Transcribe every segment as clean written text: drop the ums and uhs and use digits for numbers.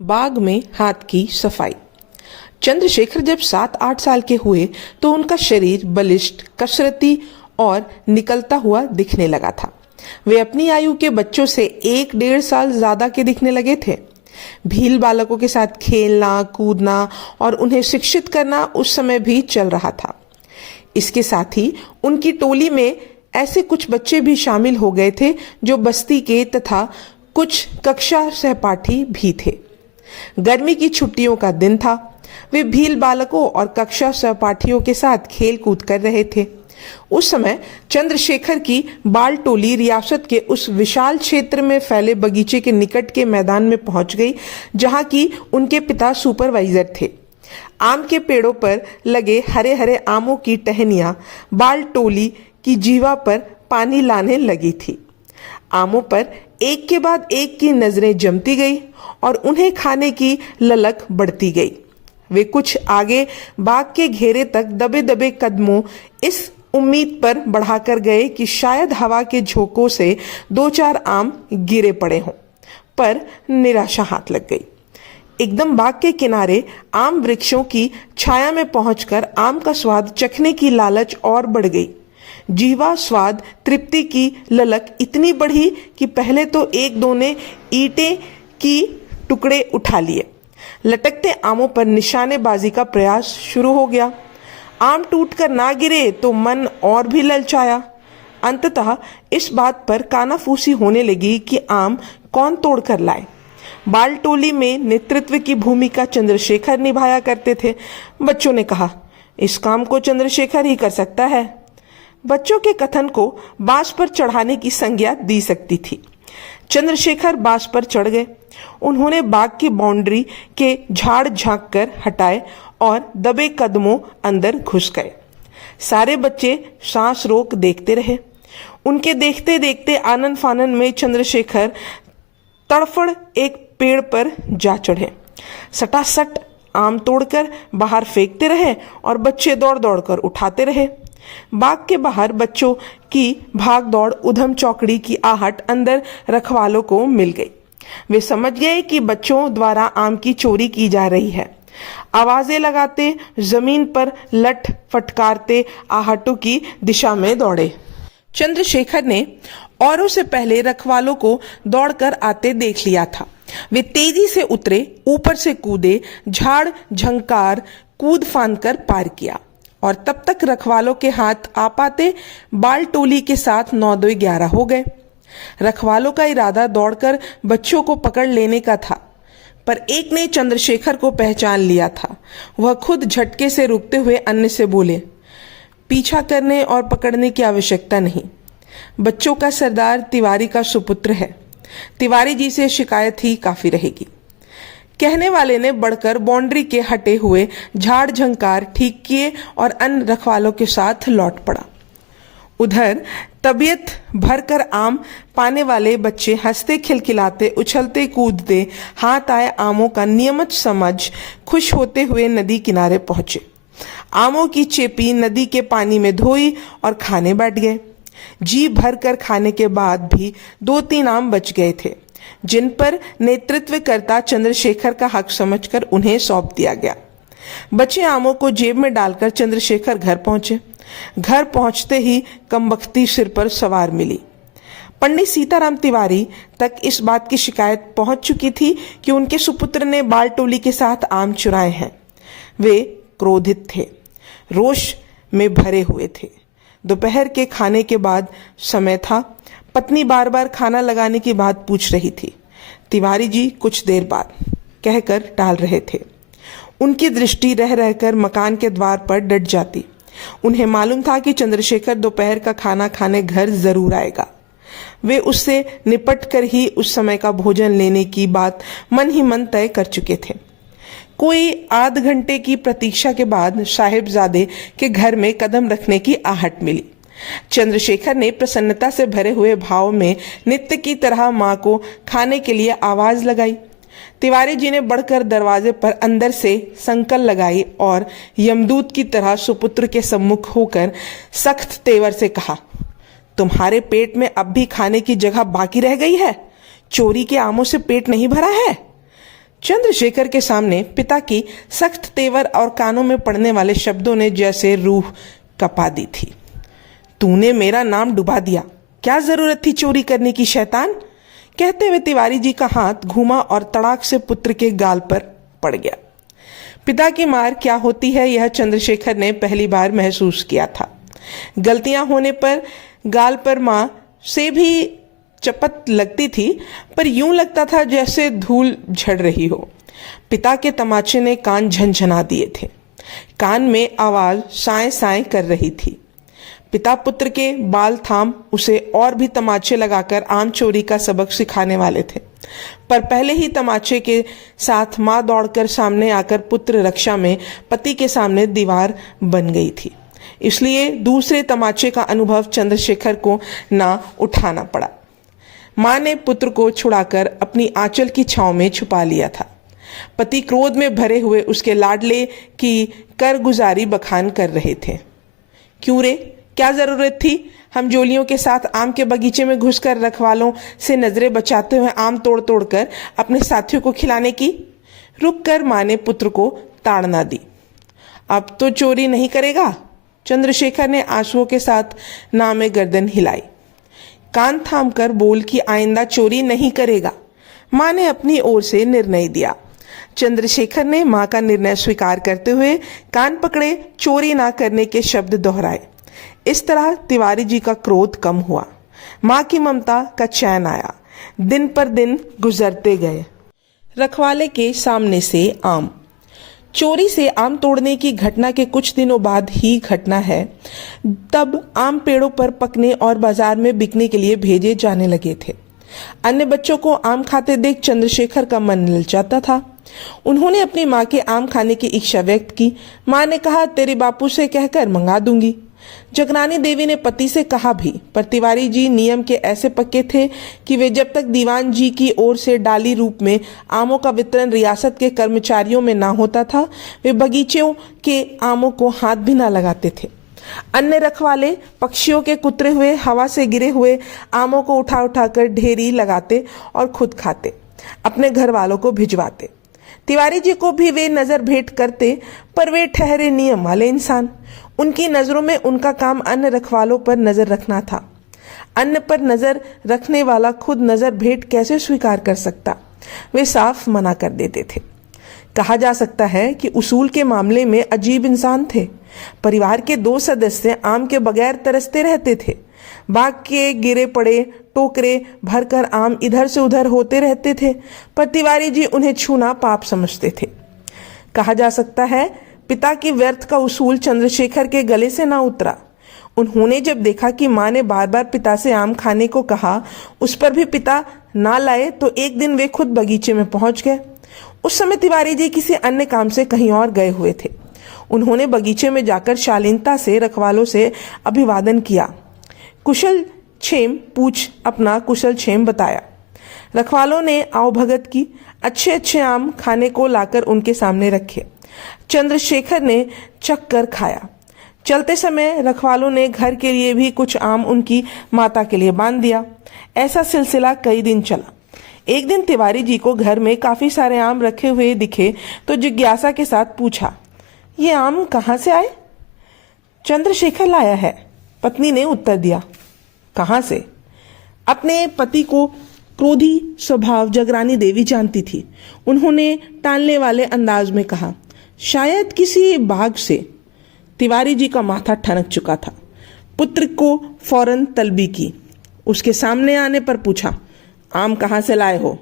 बाग में हाथ की सफाई। चंद्रशेखर जब 7-8 साल के हुए तो उनका शरीर बलिष्ठ, कसरती और निकलता हुआ दिखने लगा था। वे अपनी आयु के बच्चों से 1-1.5 साल ज्यादा के दिखने लगे थे। भील बालकों के साथ खेलना, कूदना और उन्हें शिक्षित करना उस समय भी चल रहा था। इसके साथ ही उनकी टोली में ऐसे कुछ बच्चे भी शामिल हो गए थे जो बस्ती के तथा कुछ कक्षा सहपाठी भी थे। गर्मी की छुट्टियों का दिन था। वे भील बालकों और कक्षा सहपाठियों के साथ खेल कूद कर रहे थे। उस समय चंद्रशेखर की बाल टोली रियासत के उस विशाल क्षेत्र में फैले बगीचे के निकट के मैदान में पहुंच गई, जहां की उनके पिता सुपरवाइजर थे। आम के पेड़ों पर लगे हरे हरे आमों की टहनियां बाल टोली की जीवा पर पानी लाने लगी थी। आमों पर एक के बाद एक की नजरें जमती गई और उन्हें खाने की ललक बढ़ती गई। वे कुछ आगे बाग के घेरे तक दबे दबे कदमों इस उम्मीद पर बढ़ाकर गए कि शायद हवा के झोंकों से 2-4 आम गिरे पड़े हों, पर निराशा हाथ लग गई। एकदम बाग के किनारे आम वृक्षों की छाया में पहुंचकर आम का स्वाद चखने की लालच और बढ़ गई। जीवा स्वाद तृप्ति की ललक इतनी बढ़ी कि पहले तो एक दो ने ईंटे की टुकड़े उठा लिए। लटकते आमों पर निशानेबाजी का प्रयास शुरू हो गया। आम टूटकर ना गिरे तो मन और भी ललचाया। अंततः इस बात पर कानाफूसी होने लगी कि आम कौन तोड़ कर लाए। बाल टोली में नेतृत्व की भूमिका चंद्रशेखर निभाया करते थे। बच्चों ने कहा, इस काम को चंद्रशेखर ही कर सकता है। बच्चों के कथन को बांस पर चढ़ाने की संज्ञा दी सकती थी। चंद्रशेखर बांस पर चढ़ गए। उन्होंने बाग की बाउंड्री के झाड़ झांक कर हटाए और दबे कदमों अंदर घुस गए। सारे बच्चे सांस रोक देखते रहे। उनके देखते देखते आनन फानन में चंद्रशेखर तड़फड़ एक पेड़ पर जा चढ़े। सटासट आम तोड़कर बाहर फेंकते रहे और बच्चे दौड़ दौड़ कर उठाते रहे। बाग के बाहर बच्चों की भाग दौड़, उधम चौकड़ी की आहट अंदर रखवालों को मिल गई। वे समझ गए कि बच्चों द्वारा आम की चोरी की जा रही है। आवाजें लगाते, जमीन पर लठ फटकारते आहटों की दिशा में दौड़े। चंद्रशेखर ने औरों से पहले रखवालों को दौड़कर आते देख लिया था। वे तेजी से उतरे, ऊपर से कूदे, झाड़ झंकार कूद फांद कर पार किया और तब तक रखवालों के हाथ आ पाते बाल टोली के साथ 9-2-11 हो गए। रखवालों का इरादा दौड़कर बच्चों को पकड़ लेने का था, पर एक ने चंद्रशेखर को पहचान लिया था। वह खुद झटके से रुकते हुए अन्य से बोले, पीछा करने और पकड़ने की आवश्यकता नहीं। बच्चों का सरदार तिवारी का सुपुत्र है। तिवारी जी से शिकायत ही काफी रहेगी। कहने वाले ने बढ़कर बाउंड्री के हटे हुए झाड़ झंकार ठीक किए और अन्य रखवालों के साथ लौट पड़ा। उधर तबीयत भरकर आम पाने वाले बच्चे हंसते खिलखिलाते, उछलते कूदते हाथ आए आमों का नियमित समझ खुश होते हुए नदी किनारे पहुंचे। आमों की चेपी नदी के पानी में धोई और खाने बैठ गए। जी भरकर खाने के बाद भी 2-3 आम बच गए थे, जिन पर नेतृत्व करता चंद्रशेखर का हक समझकर उन्हें सौंप दिया गया। बचे आमों को जेब में डालकर चंद्रशेखर घर पहुंचे। घर पहुंचते ही कमबख्ती सिर पर सवार मिली। पंडित सीताराम तिवारी तक इस बात की शिकायत पहुंच चुकी थी कि उनके सुपुत्र ने बाल टोली के साथ आम चुराए हैं। वे क्रोधित थे, रोष में भरे हुए थे। दोपहर के खाने के बाद समय था। पत्नी बार बार खाना लगाने की बात पूछ रही थी। तिवारी जी कुछ देर बाद कहकर टाल रहे थे। उनकी दृष्टि रह रहकर मकान के द्वार पर डट जाती। उन्हें मालूम था कि चंद्रशेखर दोपहर का खाना खाने घर जरूर आएगा। वे उससे निपट कर ही उस समय का भोजन लेने की बात मन ही मन तय कर चुके थे। कोई आध घंटे की प्रतीक्षा के बाद साहिबजादे के घर में कदम रखने की आहट मिली। चंद्रशेखर ने प्रसन्नता से भरे हुए भाव में नित्य की तरह मां को खाने के लिए आवाज लगाई। तिवारी जी ने बढ़कर दरवाजे पर अंदर से संकल लगाई और यमदूत की तरह सुपुत्र के सम्मुख होकर सख्त तेवर से कहा, तुम्हारे पेट में अब भी खाने की जगह बाकी रह गई है? चोरी के आमों से पेट नहीं भरा है? चंद्रशेखर के सामने पिता की सख्त तेवर और कानों में पड़ने वाले शब्दों ने जैसे रूह कपा दी थी। तूने मेरा नाम डुबा दिया, क्या जरूरत थी चोरी करने की शैतान। कहते हुए तिवारी जी का हाथ घूमा और तड़ाक से पुत्र के गाल पर पड़ गया। पिता की मार क्या होती है यह चंद्रशेखर ने पहली बार महसूस किया था। गलतियां होने पर गाल पर मां से भी चपत लगती थी, पर यूं लगता था जैसे धूल झड़ रही हो। पिता के तमाचे ने कान झनझना दिए थे। कान में आवाज साए साए कर रही थी। पिता पुत्र के बाल थाम उसे और भी तमाचे लगाकर आम चोरी का सबक सिखाने वाले थे, पर पहले ही तमाचे के साथ मां दौड़कर सामने आकर पुत्र रक्षा में पति के सामने दीवार बन गई थी। इसलिए दूसरे तमाचे का अनुभव चंद्रशेखर को ना उठाना पड़ा। मां ने पुत्र को छुड़ाकर अपनी आंचल की छांव में छुपा लिया था। पति क्रोध में भरे हुए उसके लाडले की करगुजारी बखान कर रहे थे। क्यों रे, क्या जरूरत थी हम जोलियों के साथ आम के बगीचे में घुसकर रखवालों से नजरें बचाते हुए आम तोड़ तोड़ कर अपने साथियों को खिलाने की। रुक कर मां ने पुत्र को ताड़ना दी। अब तो चोरी नहीं करेगा। चंद्रशेखर ने आंसुओं के साथ नाव में गर्दन हिलाई। कान थाम कर बोल कि आइंदा चोरी नहीं करेगा। मां ने अपनी ओर से निर्णय दिया। चंद्रशेखर ने मां का निर्णय स्वीकार करते हुए कान पकड़े चोरी ना करने के शब्द दोहराए। इस तरह तिवारी जी का क्रोध कम हुआ। मां की ममता का चैन आया। दिन पर दिन गुजरते गए। रखवाले के सामने से आम। चोरी से आम तोड़ने की घटना के कुछ दिनों बाद ही घटना है। तब आम पेड़ों पर पकने और बाजार में बिकने के लिए भेजे जाने लगे थे। अन्य बच्चों को आम खाते देख चंद्रशेखर का मन ललचाता था। उन्होंने अपनी मां के आम खाने की इच्छा व्यक्त की। मां ने कहा, तेरे बापू से कहकर मंगा दूंगी। जगरानी देवी ने पति से कहा भी, पर तिवारी जी नियम के ऐसे पक्के थे कि वे जब तक दीवान जी की ओर से डाली रूप में आमों का वितरण रियासत के कर्मचारियों में ना होता था, वे बगीचों के आमों को हाथ भी ना लगाते थे। अन्य रखवाले पक्षियों के कुतरे हुए हवा से गिरे हुए आमों को उठा उठाकर ढेरी लगाते और खुद खाते, अपने घर वालों को भिजवाते। तिवारी जी को भी वे नजर भेंट करते, पर वे ठहरे नियम वाले इंसान। उनकी नजरों में उनका काम अन्य रखवालों पर नजर रखना था। अन्य पर नजर रखने वाला खुद नजर भेंट कैसे स्वीकार कर सकता। वे साफ मना कर देते थे। कहा जा सकता है कि उसूल के मामले में अजीब इंसान थे। परिवार के 2 सदस्य आम के बगैर तरसते रहते थे। बाग के गिरे पड़े टोकरे भरकर आम इधर से उधर होते रहते थे, पर तिवारी जी उन्हें छूना पाप समझते थे। कहा जा सकता है पिता की व्यर्थ का उसूल चंद्रशेखर के गले से ना उतरा। उन्होंने जब देखा कि मां ने बार बार पिता से आम खाने को कहा, उस पर भी पिता ना लाए, तो एक दिन वे खुद बगीचे में पहुंच गए। उस समय तिवारी जी किसी अन्य काम से कहीं और गए हुए थे। उन्होंने बगीचे में जाकर शालीनता से रखवालों से अभिवादन किया। कुशल क्षेम पूछ अपना कुशल क्षेम बताया। रखवालों ने आवभगत की। अच्छे अच्छे आम खाने को लाकर उनके सामने रखे। चंद्रशेखर ने चख कर खाया। चलते समय रखवालों ने घर के लिए भी कुछ आम उनकी माता के लिए बांध दिया। ऐसा सिलसिला कई दिन चला। एक दिन तिवारी जी को घर में काफी सारे आम रखे हुए दिखे तो जिज्ञासा के साथ पूछा, ये आम कहाँ से आए? चंद्रशेखर लाया है, पत्नी ने उत्तर दिया। कहाँ से? अपने पति को क्रोधी स्वभाव जगरानी देवी जानती थी। उन्होंने टालने वाले अंदाज में कहा, शायद किसी बाग से। तिवारी जी का माथा ठनक चुका था। पुत्र को फौरन तलबी की। उसके सामने आने पर पूछा, आम कहाँ से लाए हो?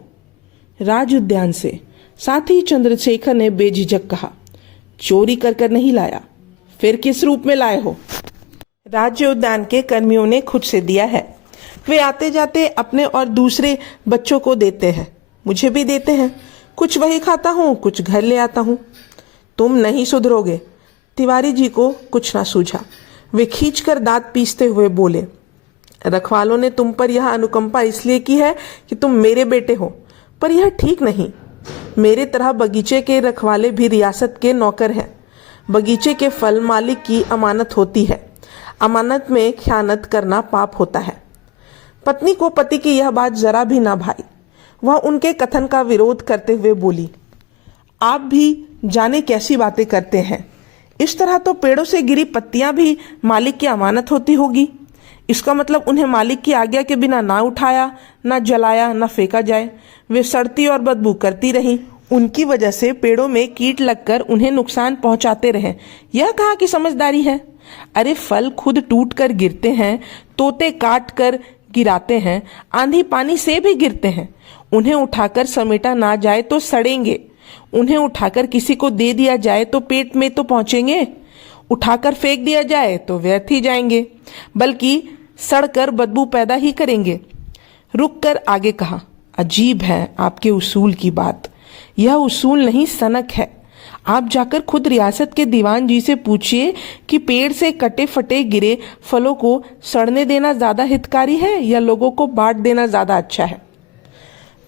राज उद्यान से। साथ ही चंद्रशेखर ने बेझिझक कहा, चोरी कर नहीं लाया। फिर किस रूप में लाए हो? राज्य उद्यान के कर्मियों ने खुद से दिया है। वे आते जाते अपने और दूसरे बच्चों को देते हैं, मुझे भी देते हैं। कुछ वही खाता हूँ, कुछ घर ले आता हूँ। तुम नहीं सुधरोगे। तिवारी जी को कुछ ना सूझा। वे खींचकर दांत पीसते हुए बोले, रखवालों ने तुम पर यह अनुकंपा इसलिए की है कि तुम मेरे बेटे हो, पर यह ठीक नहीं। मेरे तरह बगीचे के रखवाले भी रियासत के नौकर हैं। बगीचे के फल मालिक की अमानत होती है। अमानत में ख़यानत करना पाप होता है। पत्नी को पति की यह बात जरा भी ना भाई। वह उनके कथन का विरोध करते हुए बोली, आप भी जाने कैसी बातें करते हैं। इस तरह तो पेड़ों से गिरी पत्तियां भी मालिक की अमानत होती होगी। इसका मतलब उन्हें मालिक की आज्ञा के बिना ना उठाया, ना जलाया, ना फेंका जाए। वे सड़ती और बदबू करती रहीं। उनकी वजह से पेड़ों में कीट लगकर उन्हें नुकसान पहुंचाते रहे। यह कहाँ की समझदारी है? अरे फल खुद टूट कर गिरते हैं, तोते काट कर गिराते हैं, आंधी पानी से भी गिरते हैं। उन्हें उठाकर समेटा ना जाए तो सड़ेंगे, उन्हें उठाकर किसी को दे दिया जाए तो पेट में तो पहुंचेंगे, उठाकर फेंक दिया जाए तो व्यर्थ ही जाएंगे, बल्कि सड़कर बदबू पैदा ही करेंगे। रुक कर आगे कहा, अजीब है आपके उसूल की बात। यह उसूल नहीं, सनक है। आप जाकर खुद रियासत के दीवान जी से पूछिए कि पेड़ से कटे फटे गिरे फलों को सड़ने देना ज्यादा हितकारी है या लोगों को बांट देना ज्यादा अच्छा है।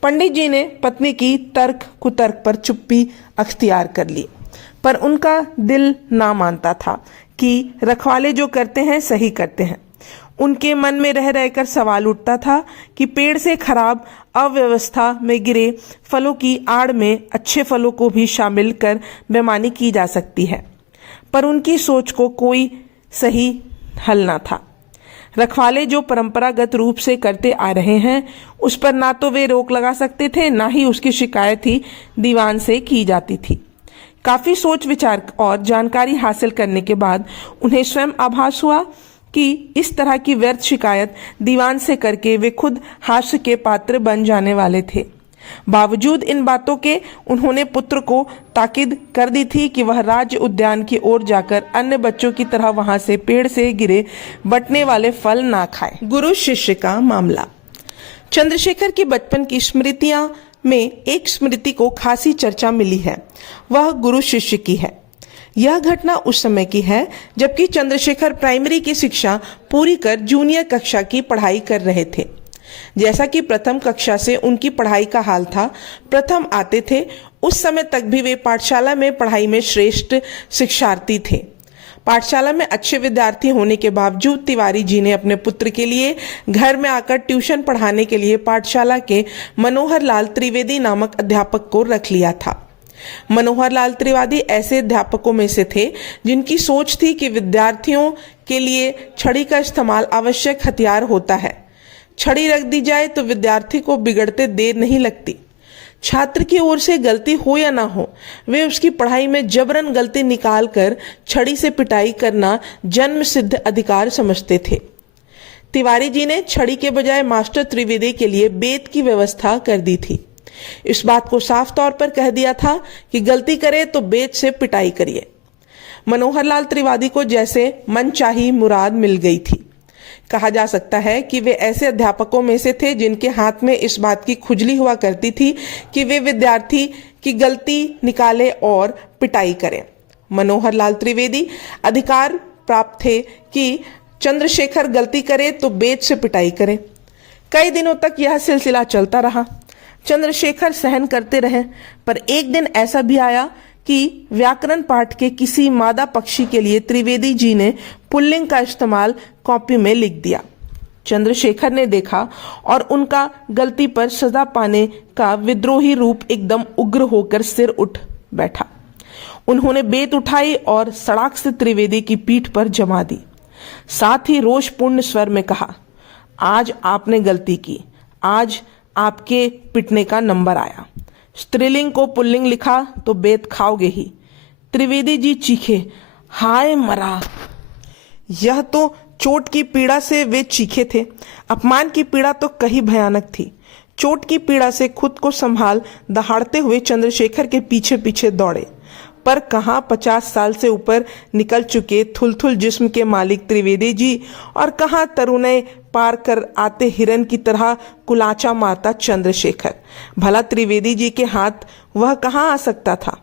पंडित जी ने पत्नी की तर्क कुतर्क पर चुप्पी अख्तियार कर ली, पर उनका दिल ना मानता था कि रखवाले जो करते हैं सही करते हैं। उनके मन में रह रहकर सवाल उठता था कि पेड़ से खराब अव्यवस्था में गिरे फलों की आड़ में अच्छे फलों को भी शामिल कर बेईमानी की जा सकती है, पर उनकी सोच को कोई सही हल ना था। रखवाले जो परंपरागत रूप से करते आ रहे हैं उस पर ना तो वे रोक लगा सकते थे, ना ही उसकी शिकायत ही दीवान से की जाती थी। काफी सोच विचार और जानकारी हासिल करने के बाद उन्हें स्वयं आभास हुआ कि इस तरह की व्यर्थ शिकायत दीवान से करके वे खुद हास्य के पात्र बन जाने वाले थे। बावजूद इन बातों के उन्होंने पुत्र को ताकीद कर दी थी कि वह राज्य उद्यान की ओर जाकर अन्य बच्चों की तरह वहां से पेड़ से गिरे बंटने वाले फल ना खाए। गुरु शिष्य का मामला। चंद्रशेखर की बचपन की स्मृतियां में एक स्मृति को खासी चर्चा मिली है, वह गुरु शिष्य की है। यह घटना उस समय की है जबकि चंद्रशेखर प्राइमरी की शिक्षा पूरी कर जूनियर कक्षा की पढ़ाई कर रहे थे। जैसा कि प्रथम कक्षा से उनकी पढ़ाई का हाल था, प्रथम आते थे, उस समय तक भी वे पाठशाला में पढ़ाई में श्रेष्ठ शिक्षार्थी थे। पाठशाला में अच्छे विद्यार्थी होने के बावजूद तिवारी जी ने अपने पुत्र के लिए घर में आकर ट्यूशन पढ़ाने के लिए पाठशाला के मनोहर लाल त्रिवेदी नामक अध्यापक को रख लिया था। मनोहर लाल त्रिवेदी ऐसे अध्यापकों में से थे जिनकी सोच थी कि विद्यार्थियों के लिए छड़ी का इस्तेमाल आवश्यक हथियार होता है। छड़ी रख दी जाए तो विद्यार्थी को बिगड़ते देर नहीं लगती। छात्र की ओर से गलती हो या ना हो, वे उसकी पढ़ाई में जबरन गलती निकाल कर छड़ी से पिटाई करना जन्म सिद्ध अधिकार समझते थे। तिवारी जी ने छड़ी के बजाय मास्टर त्रिवेदी के लिए बेत की व्यवस्था कर दी थी। इस बात को साफ तौर पर कह दिया था कि गलती करे तो बेत से पिटाई करिए। मनोहर लाल त्रिवेदी को जैसे मनचाही मुराद मिल गई थी। कहा जा सकता है कि वे ऐसे अध्यापकों में से थे जिनके हाथ में इस बात की खुजली हुआ करती थी कि वे विद्यार्थी की गलती निकाले और पिटाई करें। मनोहर लाल त्रिवेदी अधिकार प्राप्त थे कि चंद्रशेखर गलती करे तो बेत से पिटाई करे। कई दिनों तक यह सिलसिला चलता रहा। चंद्रशेखर सहन करते रहे, पर एक दिन ऐसा भी आया कि व्याकरण पाठ के किसी मादा पक्षी के लिए त्रिवेदी जी ने पुल्लिंग का इस्तेमाल कॉपी में लिख दिया। चंद्रशेखर ने देखा और उनका गलती पर सजा पाने का विद्रोही रूप एकदम उग्र होकर सिर उठ बैठा। उन्होंने बेत उठाई और सड़ाक से त्रिवेदी की पीठ पर जमा दी। साथ ही रोषपूर्ण स्वर में कहा, आज आपने गलती की, आज आपके पिटने का नंबर आया। स्त्रीलिंग को पुल्लिंग लिखा तो बेत खाओगे ही। त्रिवेदी जी चीखे, हाय मरा। यह तो चोट की पीड़ा से वे चीखे थे, अपमान की पीड़ा तो कहीं भयानक थी। चोट की पीड़ा से खुद को संभाल दहाड़ते हुए चंद्रशेखर के पीछे पीछे दौड़े, पर कहाँ 50 साल से ऊपर निकल चुके थुलथुल जिस्म के मालिक त्रिवेदी जी और कहाँ तरुणय पार कर आते हिरन की तरह कुलाचा मारता चंद्रशेखर। भला त्रिवेदी जी के हाथ वह कहाँ आ सकता था।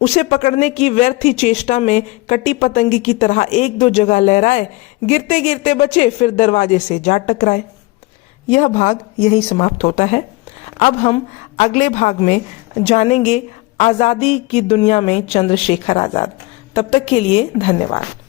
उसे पकड़ने की व्यर्थ ही चेष्टा में कटी पतंगी की तरह एक दो जगह लहराए, गिरते गिरते बचे, फिर दरवाजे से जा टकराए। यह भाग यहीं समाप्त होता है। अब हम अगले भाग में जानेंगे आज़ादी की दुनिया में चंद्रशेखर आज़ाद। तब तक के लिए धन्यवाद।